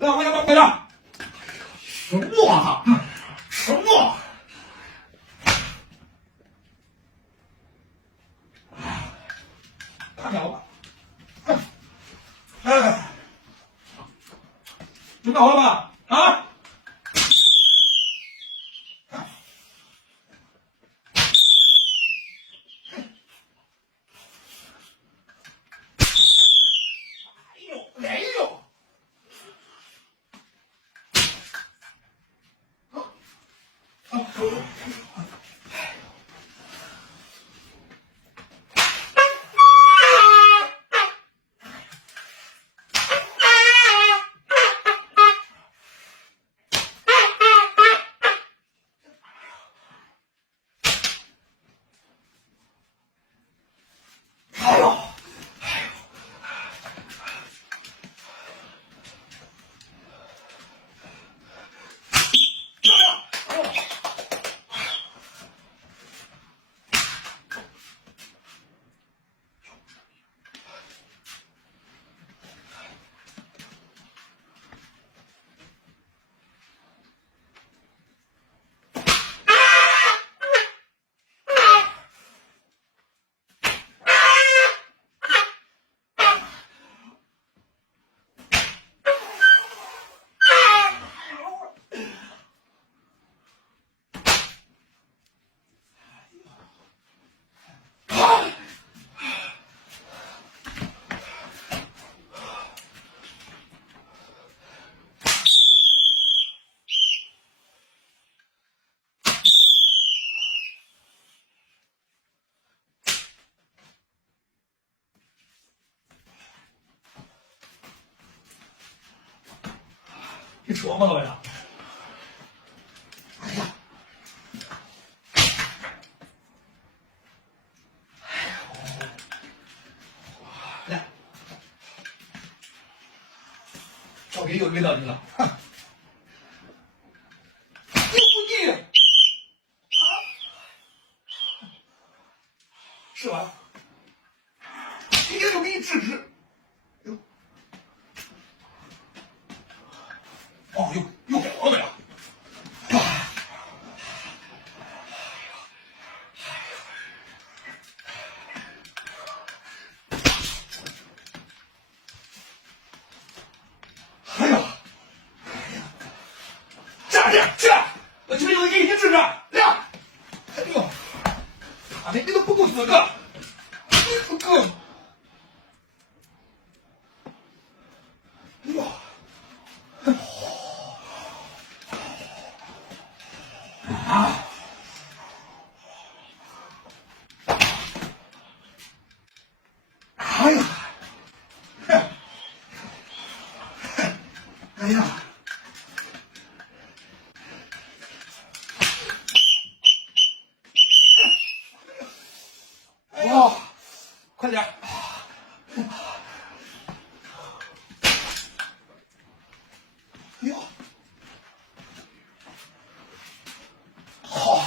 我要回来。什么？什么？看着吧。哎，准备好了吗？啊？哎呦！哎呦！你扯吗，老爷？哎呀！来，交给有味道你了。你不你是吧？今天就给你治治。哦，又火了呀！哎呀！去！我今天就给你治治。来！哎呦，你都不够资格，你不够。哎呦！啊！哎呀！哎呀！哇！快点！哎呦！好！